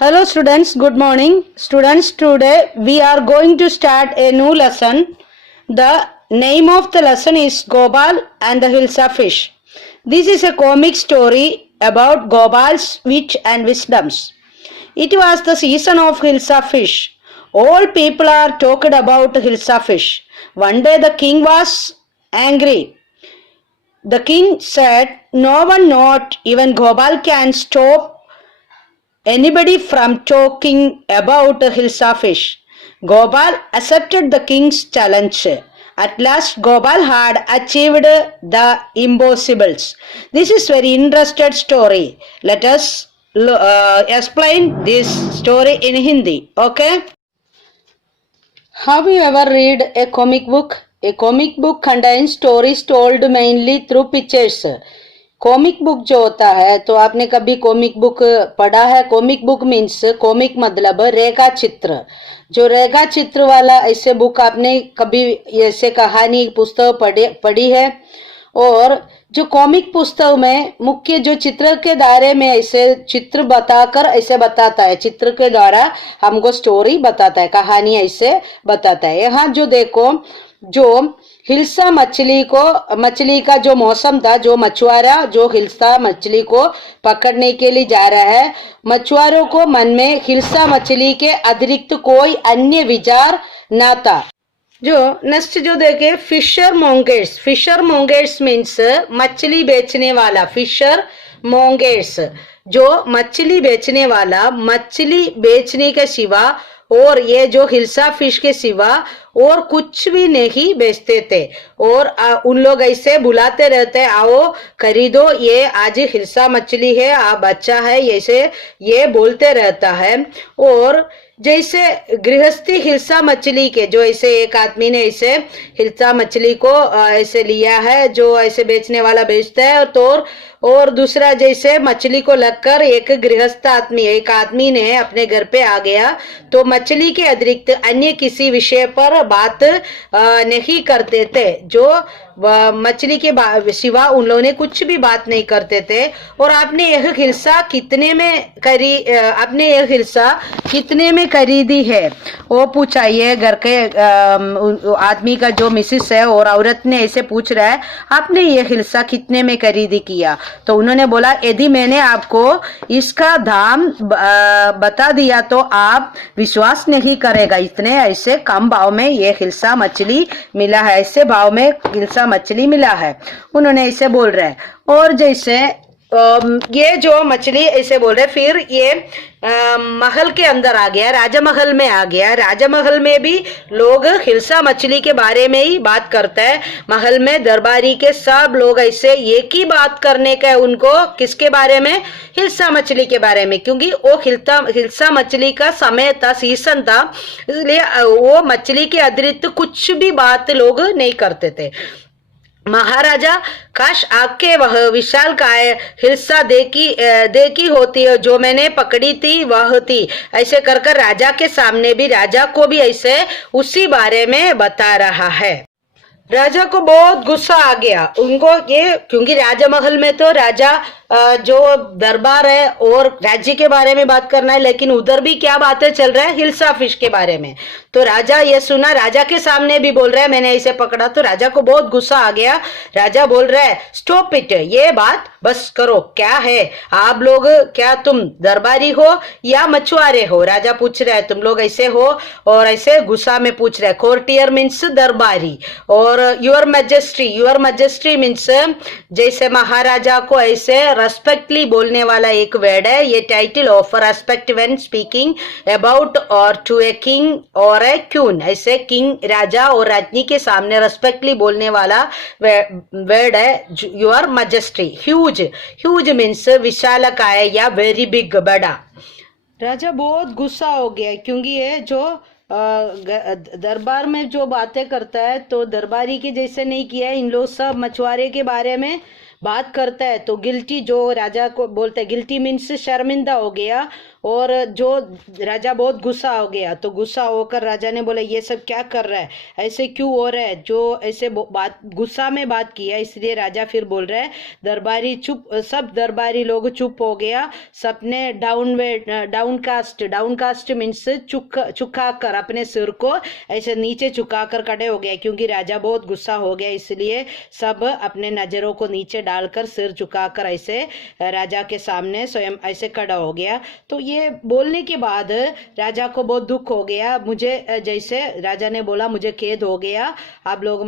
Hello students, good morning. Students, today we are going to start a new lesson. The name of the lesson is Gopal and the Hilsa Fish. This is a comic story about Gopal's wit and wisdoms. It was the season of Hilsa Fish. All people are talking about Hilsa Fish. One day the king was angry. The king said, "No one, not even Gopal, can stop anybody from talking about a Hilsa fish." Gopal accepted the king's challenge. At last, Gopal had achieved the impossibles. This is very interesting story. Let us explain this story in Hindi. Okay? Have you ever read a comic book? A comic book contains stories told mainly through pictures. Comic book जो होता है, तो आपने कभी comic book पढ़ा है? Comic book means, comic मतलब रेखा चित्र। जो रेखा चित्र वाला ऐसे बुक आपने कभी ऐसे कहानी पुस्तक पढ़ी है? और जो कॉमिक पुस्तक में मुख्य जो चित्र के दायरे में ऐसे चित्र बताकर ऐसे बताता है, चित्र के द्वारा हमको स्टोरी बताता है, कहानी ऐसे बताता है। यहाँ जो देखो, जो हिल्सा मछली का जो मौसम था, जो मछुआरा जो हिल्सा मछली को पकड़ने के लिए जा रहा है, मछुआरों को मन में हिल्सा मछली के अतिरिक्त कोई अन्य विचार ना था। जो नेक्स्ट जो देखे, फिशर मोंगेर्स मीन्स मछली बेचने वाला। फिशर मोंगेर्स जो मछली बेचने वाला, मछली बेचने के सिवा और ये जो हिल्सा फिश के सिवा और कुछ भी नहीं बेचते थे। और उन लोग ऐसे बुलाते रहते, आओ खरीदो, ये आज हिल्सा मछली है, आप बच्चा है, ऐसे ये बोलते रहता है। और जैसे गृहस्थी हिल्सा मछली के, जो ऐसे एक आदमी ने ऐसे हिल्सा मछली को ऐसे लिया है, जो ऐसे बेचने वाला बेचता है, तो और दूसरा जैसे मछली को लगकर एक गृहस्थ आदमी, एक आदमी ने अपने घर पे आ गया, तो मछली के अतिरिक्त अन्य किसी विषय पर बात नहीं करते थे। जो मछली के सिवा उन लोगों ने कुछ भी बात नहीं करते थे। और आपने यह हिल्सा कितने में खरीदी है, वो पूछा। ये घर के आदमी का जो मिसेस है और औरत ने ऐसे पूछ रहा है, आपने ये हिल्सा कितने में खरीदी किया? तो उन्होंने बोला, यदि मैंने आपको इसका दाम बता दिया तो आप विश्वास नहीं करेगा, इतने ऐसे कम भाव में ये हिल्सा मछली मिला है, ऐसे भाव में हिल्सा मछली मिला है, उन्होंने ऐसे बोल रहे हैं। और जैसे ये जो मछली ऐसे बोल रहे, फिर ये महल के अंदर आ गया, राजा महल में आ गया। राजा महल में भी लोग हिल्सा मछली के बारे में ही बात करते हैं। महल में दरबारी के सब लोग ऐसे एक ही बात करने का है उनको, किसके बारे में? हिल्सा मछली के बारे में, क्योंकि वो हिल्सा मछली का समय था, सीजन था, इसलिए वो मछली के अतिरिक्त कुछ भी बात लोग नहीं करते थे। महाराजा, काश आपके वह विशाल काय हिल्सा देखी होती है, जो मैंने पकड़ी थी वह थी। ऐसे कर राजा के सामने भी, राजा को भी ऐसे उसी बारे में बता रहा है। राजा को बहुत गुस्सा आ गया उनको, ये क्योंकि राजा महल में तो राजा जो दरबार है और राज्य के बारे में बात करना है, लेकिन उधर भी क्या बातें चल रहा है? हिल्सा फिश के बारे में। तो राजा ये सुना, राजा के सामने भी बोल रहा है मैंने इसे पकड़ा, तो राजा को बहुत गुस्सा आ गया। राजा बोल रहा है, स्टॉप इट, ये बात बस करो, क्या है आप लोग, क्या तुम दरबारी हो या मछुआरे हो? राजा पूछ रहा है, तुम लोग ऐसे हो, और ऐसे गुस्सा में पूछ रहा है। कोर्टियर मीन्स दरबारी, और योर मैजेस्टी मीन्स जैसे महाराजा को ऐसे रेस्पेक्टली बोलने वाला एक वर्ड है। ये title of respect when speaking about और टू ए किंग और ए क्वीन, ऐसे किंग राजा और राज्ञी के सामने रेस्पेक्टली बोलने वाला वर्ड है योर मैजेस्टी। ह्यूज मीन्स विशालकाय या वेरी बिग, बड़ा। राजा बहुत गुस्सा हो गया, क्योंकि ये जो दरबार में जो बातें करता है, तो दरबारी के जैसे नहीं किया है, इन लोग सब मछुआरे के बारे में बात करता है। तो गिल्टी, जो राजा को बोलते हैं, गिल्टी मीन्स शर्मिंदा हो गया। और जो राजा बहुत गुस्सा हो गया, तो गुस्सा होकर राजा ने बोला ये सब क्या कर रहा है, ऐसे क्यों हो रहा है, जो ऐसे बात गुस्सा में बात किया। इसलिए राजा फिर बोल रहा है, दरबारी चुप, सब दरबारी लोग चुप हो गया, सबने डाउन कास्ट मीन्स झुका कर अपने सिर को ऐसे नीचे झुकाकर खड़े हो गया, क्योंकि राजा बहुत गुस्सा हो गया, इसलिए सब अपने नजरों को नीचे डालकर सिर झुकाकर ऐसे राजा के सामने स्वयं ऐसे खड़ा हो गया। तो ये बोलने के बाद राजा को बहुत दुख हो गया। मुझे जैसे राजा ने बोला मुझे खेद हो गया, आप लोग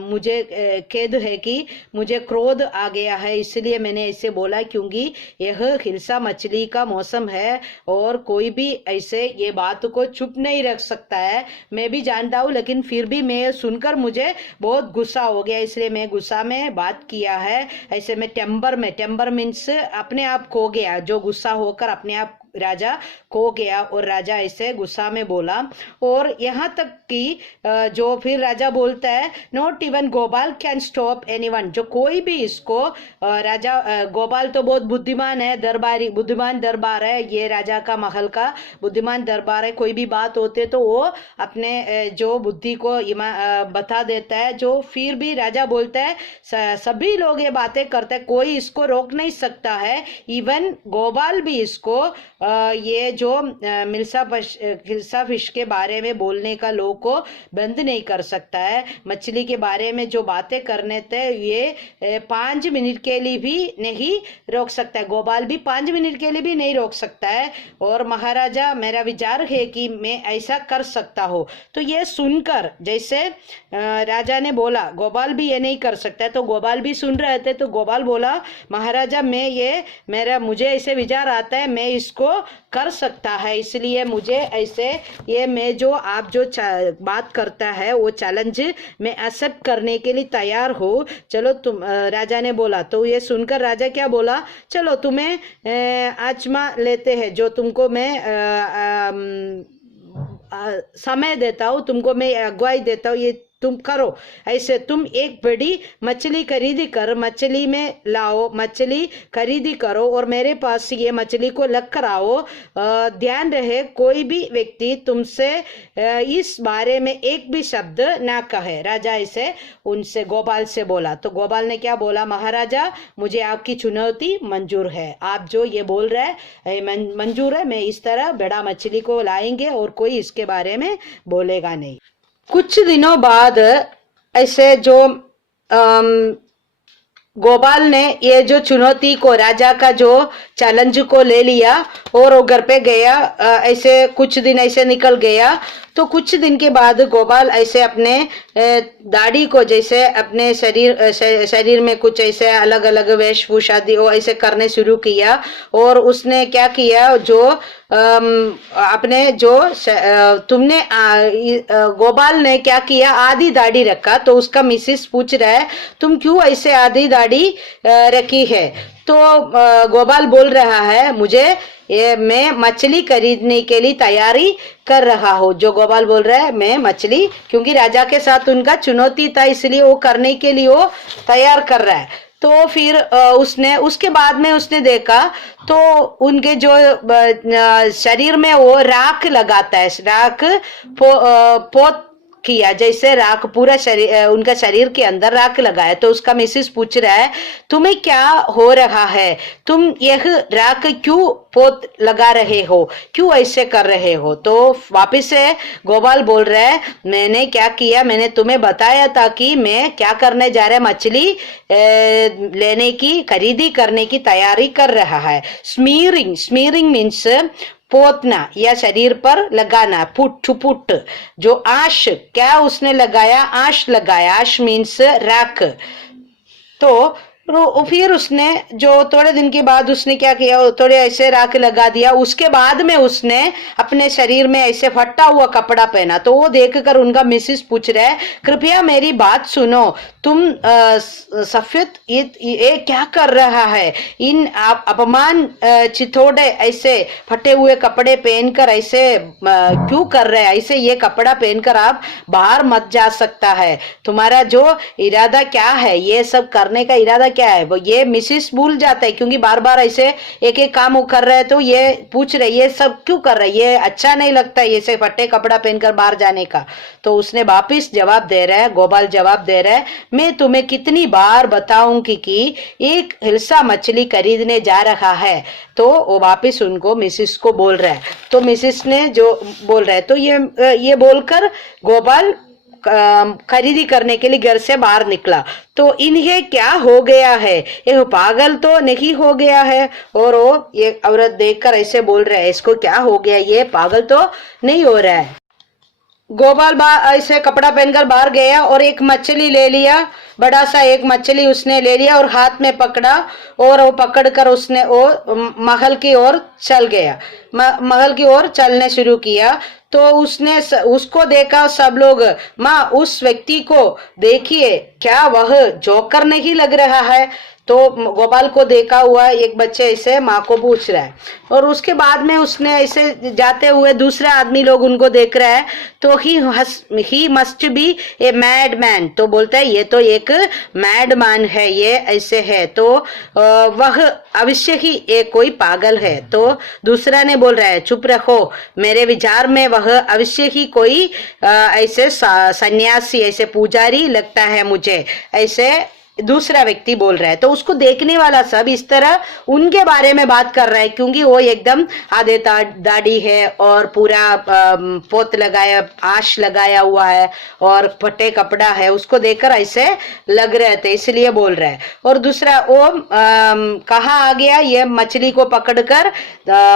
मुझे खेद है कि मुझे क्रोध आ गया है, इसलिए मैंने ऐसे बोला, क्योंकि यह हिल्सा मछली का मौसम है और कोई भी ऐसे ये बात को चुप नहीं रख सकता है। मैं भी जानता हूँ, लेकिन फिर भी मैं सुनकर मुझे बहुत गुस्सा हो गया, इसलिए मैं गुस्सा में बात किया है। ऐसे में टेम्बर मीन्स अपने आप खो गया, जो गुस्सा होकर अपने आप राजा खो गया और राजा ऐसे गुस्सा में बोला। और यहाँ तक कि जो फिर राजा बोलता है, not even Gopal can stop anyone, जो कोई भी इसको राजा गोपाल तो बहुत बुद्धिमान है, बुद्धिमान दरबार है, ये राजा का महल का बुद्धिमान दरबार है, कोई भी बात होते तो वो अपने जो बुद्धि को बता देता है। जो फिर भी राजा बोलता है सभी लोग ये बातें करते हैं, कोई इसको रोक नहीं सकता है, इवन गोपाल भी इसको ये जो हिल्सा फिश के बारे में बोलने का लोग को बंद नहीं कर सकता है। मछली के बारे में जो बातें करने थे ये 5 मिनट के लिए भी नहीं रोक सकता है, गोपाल भी 5 मिनट के लिए भी नहीं रोक सकता है। और महाराजा मेरा विचार है कि मैं ऐसा कर सकता हूँ। तो ये सुनकर जैसे राजा ने बोला गोपाल भी ये नहीं कर सकता है, तो गोपाल भी सुन रहे थे, तो गोपाल बोला महाराजा मुझे ऐसे विचार आता है, मैं इसको कर सकता है, इसलिए मुझे ऐसे ये मैं जो आप जो बात करता है वो चैलेंज मैं एक्सेप्ट करने के लिए तैयार हूँ। चलो तुम राजा ने बोला। तो ये सुनकर राजा क्या बोला, चलो तुम्हें आजमा लेते हैं, जो तुमको मैं समय देता हूँ, तुमको मैं अगुवाई देता हूँ, ये तुम करो। ऐसे तुम एक बड़ी मछली खरीदी कर मछली में लाओ, मछली खरीदी करो और मेरे पास ये मछली को लग कर आओ। ध्यान रहे कोई भी व्यक्ति तुमसे इस बारे में एक भी शब्द ना कहे। राजा इसे उनसे गोपाल से बोला। तो गोपाल ने क्या बोला, महाराजा मुझे आपकी चुनौती मंजूर है, आप जो ये बोल रहे हैं मंजूर है, मैं इस तरह बड़ा मछली को लाएंगे और कोई इसके बारे में बोलेगा नहीं। कुछ दिनों बाद ऐसे जो गोपाल ने ये जो चुनौती को राजा का जो चैलेंज को ले लिया और वो घर पे गया। ऐसे कुछ दिन ऐसे निकल गया। तो कुछ दिन के बाद गोपाल ऐसे अपने दाढ़ी को जैसे अपने शरीर में कुछ ऐसे अलग अलग वेशभूषा दी वो ऐसे करने शुरू किया। और उसने क्या किया, जो अपने जो तुमने गोपाल ने क्या किया, आधी दाढ़ी रखा। तो उसका मिसेस पूछ रहा है तुम क्यों ऐसे आधी दाढ़ी रखी है। तो गोपाल बोल रहा है मैं मछली खरीदने के लिए तैयारी कर रहा हूँ। जो गोपाल बोल रहा है मैं मछली, क्योंकि राजा के साथ उनका चुनौती था इसलिए वो करने के लिए वो तैयार कर रहा है। तो फिर उसके बाद में उसने देखा तो उनके जो शरीर में वो राख लगाता है, राख पोत किया, जैसे राख पूरा शरीर उनका शरीर के अंदर राख लगाया। तो उसका मिसेस पूछ रहा है तुम्हें क्या हो रहा है, तुम यह राख क्यों पोत लगा रहे हो, क्यों ऐसे कर रहे हो। तो वापस से गोपाल बोल रहा है मैंने क्या किया, मैंने तुम्हें बताया था कि मैं क्या करने जा रहा है, मछली लेने की खरीदी करने की तैयारी कर रहा है। स्मीरिंग मीन्स पोतना या शरीर पर लगाना, पुट जो आश क्या उसने लगाया, आश लगाया, आश मीन्स राख। तो फिर उसने जो थोड़े दिन के बाद उसने क्या किया, थोड़े ऐसे राख लगा दिया। उसके बाद में उसने अपने शरीर में ऐसे फटा हुआ कपड़ा पहना। तो वो देखकर उनका मिसेस पूछ रहा है कृपया मेरी बात सुनो, तुम सफेद ये क्या कर रहा है, इन अपमान चिथोड़े ऐसे फटे हुए कपड़े पहनकर ऐसे क्यों कर रहे हैं, ऐसे ये कपड़ा पहनकर आप बाहर मत जा सकता है, तुम्हारा जो इरादा क्या है, ये सब करने का इरादा क्या है, वो ये मिसिस भूल जाता है क्योंकि बार बार ऐसे एक एक काम वो कर रहे हैं, तो ये पूछ रहे ये सब क्यों कर रहे, ये अच्छा नहीं लगता ये से फटे कपड़ा पहनकर बाहर जाने का। तो उसने वापिस जवाब दे रहा है, गोपाल जवाब दे रहा है, मैं तुम्हें कितनी बार बताऊंगी कि एक हिल्सा मछली खरीदने जा रहा है। तो वो वापिस उनको मिसिस को बोल रहा है। तो मिसिस ने जो बोल रहा है, तो ये बोलकर गोपाल खरीदी करने के लिए घर से बाहर निकला। तो इन्हें क्या हो गया है, ये पागल तो नहीं हो गया है। और वो ये औरत देखकर ऐसे बोल रहा है, इसको क्या हो गया, ये पागल तो नहीं हो रहा है। गोपाल ऐसे कपड़ा पहनकर बाहर गया और एक मछली ले लिया, बड़ा सा एक मछली उसने ले लिया और हाथ में पकड़ा, और वो पकड़कर उसने वो महल की ओर चल गया, महल की ओर चलने शुरू किया। तो उसने उसको देखा सब लोग, माँ उस व्यक्ति को देखिए, क्या वह जोकर नहीं लग रहा है। तो गोपाल को देखा हुआ एक बच्चे ऐसे माँ को पूछ रहा है, और उसके बाद में उसने ऐसे जाते हुए दूसरे आदमी लोग उनको देख रहा है। तो he must be a mad man, तो बोलता है ये तो एक मैड मैन है, ये ऐसे है, तो वह अवश्य ही एक कोई पागल है। तो दूसरा ने बोल रहा है, चुप रखो, मेरे विचार में वह अवश्य ही कोई ऐसे सन्यासी, ऐसे पुजारी लगता है मुझे, ऐसे दूसरा व्यक्ति बोल रहा है। तो उसको देखने वाला सब इस तरह उनके बारे में बात कर रहा है, क्योंकि वो एकदम आधे दाढ़ी है और पूरा पोत लगाया, आश लगाया हुआ है और फटे कपड़ा है, उसको देखकर ऐसे लग रहे थे, इसलिए बोल रहा है। और दूसरा वो कहाँ आ गया, ये मछली को पकड़कर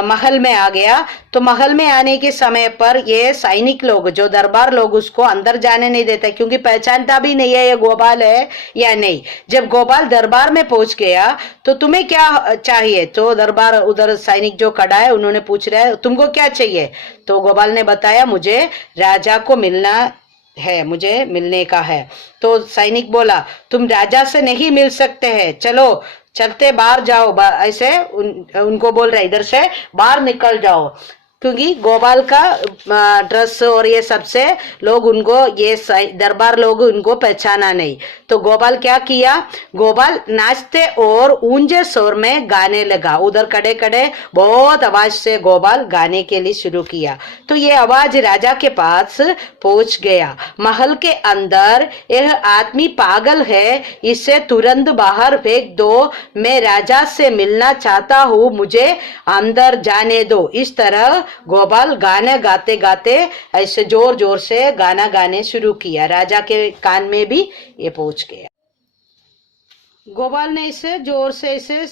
महल में आ गया। तो महल में आने के समय पर ये सैनिक लोग, जो दरबार लोग, उसको अंदर जाने नहीं देते, क्योंकि पहचानता भी नहीं है ये गोपाल है या नहीं। जब गोपाल दरबार में पहुंच गया, तो तुम्हें क्या चाहिए, तो दरबार उधर सैनिक जो खड़ा है उन्होंने पूछ रहा है, तुमको क्या चाहिए। तो गोपाल ने बताया, मुझे राजा को मिलना है, मुझे मिलने का है। तो सैनिक बोला, तुम राजा से नहीं मिल सकते हैं, चलो चलते बाहर जाओ, ऐसे उनको बोल रहे इधर से बाहर निकल जाओ, क्योंकि गोपाल का ड्रेस और ये सबसे लोग उनको, ये दरबार लोग उनको पहचाना नहीं। तो गोपाल क्या किया, गोपाल नाचते और ऊंचे स्वर में गाने लगा, उधर खड़े खड़े बहुत आवाज से गोपाल गाने के लिए शुरू किया। तो ये आवाज राजा के पास पहुंच गया। महल के अंदर यह आदमी पागल है, इसे तुरंत बाहर फेंक दो, मैं राजा से मिलना चाहता हूँ, मुझे अंदर जाने दो। इस तरह गोपाल गाने गाते गाते ऐसे जोर जोर से गाना गाने शुरू किया, राजा के कान में भी ये पहुंच गया। गोपाल ने इसे जोर से इसे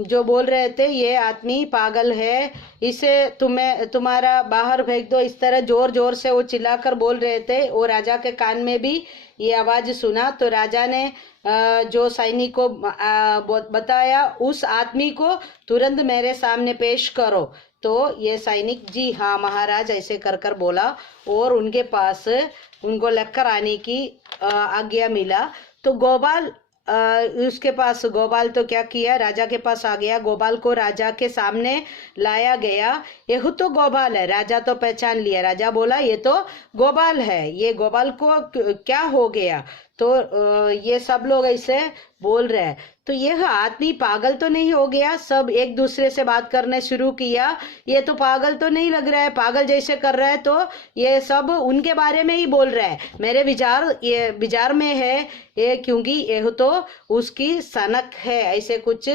जो बोल रहे थे, ये आदमी पागल है, इसे तुम्हारा बाहर फेंक दो, इस तरह जोर जोर से वो चिल्लाकर बोल रहे थे। वो राजा के कान में भी ये आवाज सुना। तो राजा ने जो सैनिक को बताया, उस आदमी को तुरंत मेरे सामने पेश करो। तो ये सैनिक, जी हाँ महाराज, ऐसे कर कर बोला, और उनके पास उनको लेकर आने की आज्ञा मिला। तो गोपाल उसके पास, गोपाल तो क्या किया, राजा के पास आ गया, गोपाल को राजा के सामने लाया गया। यह तो गोपाल है, राजा तो पहचान लिया, राजा बोला ये तो गोपाल है, ये गोपाल को क्या हो गया। तो ये सब लोग ऐसे बोल रहे हैं। तो यह आदमी पागल तो नहीं हो गया, सब एक दूसरे से बात करने शुरू किया, ये तो पागल तो नहीं लग रहा है, पागल जैसे कर रहा है। तो ये सब उनके बारे में ही बोल रहा है, मेरे ये विचार में है ये, क्योंकि यह तो उसकी सनक है, ऐसे कुछ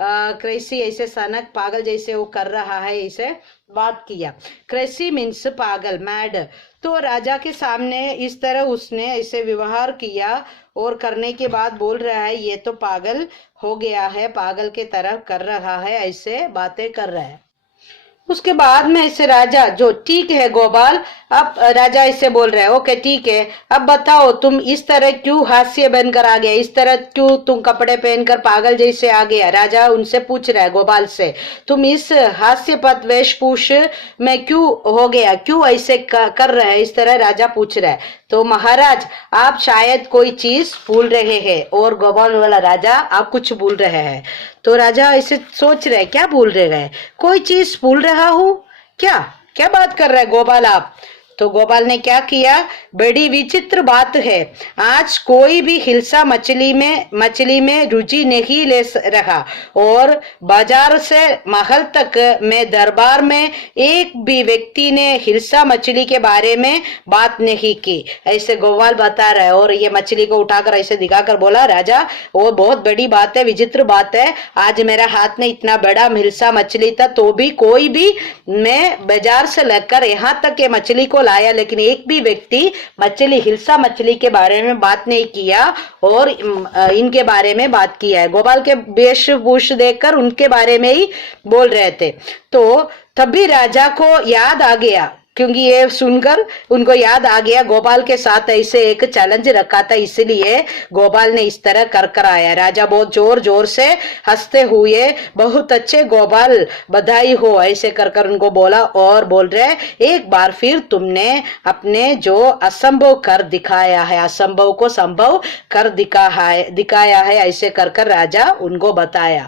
क्रेसी, ऐसे सनक पागल जैसे वो कर रहा है, ऐसे बात किया। क्रेसी मीन्स पागल, मैड। तो राजा के सामने इस तरह उसने ऐसे व्यवहार किया और करने के बाद बोल रहा है, ये तो पागल हो गया है, पागल के तरह कर रहा है, ऐसे बातें कर रहा है। उसके बाद में ऐसे राजा, जो ठीक है गोपाल, अब राजा ऐसे बोल रहे हैं, ओके ठीक है, अब बताओ तुम इस तरह क्यों हास्य बनकर आ गया, इस तरह क्यों तुम कपड़े पहनकर पागल जैसे आ गया। राजा उनसे पूछ रहा है गोपाल से, तुम इस हास्यपद वेशभूष में क्यों हो गया, क्यों ऐसे कर रहे हैं, इस तरह राजा पूछ रहा है। तो महाराज आप शायद कोई चीज भूल रहे हैं। और गोपाल वाला, राजा आप कुछ भूल रहे हैं। तो राजा ऐसे सोच रहे, क्या भूल रहे हैं, कोई चीज भूल रहा हूँ क्या, क्या बात कर रहे हैं गोपाल आप। तो गोपाल ने क्या किया, बड़ी विचित्र बात है, आज कोई भी हिल्सा मछली में रुचि नहीं ले रहा और बाजार से महल तक में दरबार में एक भी व्यक्ति ने हिल्सा मछली के बारे में बात नहीं की। ऐसे गोपाल बता रहा है और ये मछली को उठाकर ऐसे दिखाकर बोला, राजा वो बहुत बड़ी बात है, विचित्र बात है, आज मेरा हाथ में इतना बड़ा हिल्सा मछली था तो भी कोई भी, मैं बाजार से लेकर यहाँ तक ये मछली को लाया लेकिन एक भी व्यक्ति हिल्सा मछली के बारे में बात नहीं किया और इनके बारे में बात किया है। गोपाल के वेशभूष देखकर उनके बारे में ही बोल रहे थे। तो तभी राजा को याद आ गया, क्योंकि ये सुनकर उनको याद आ गया गोपाल के साथ ऐसे एक चैलेंज रखा था, इसलिए गोपाल ने इस तरह कर आया। राजा बहुत जोर जोर से हंसते हुए, बहुत अच्छे गोपाल, बधाई हो, ऐसे कर उनको बोला और बोल रहे, एक बार फिर तुमने अपने जो असंभव कर दिखाया है, असंभव को संभव कर दिखाया है, ऐसे कर राजा उनको बताया।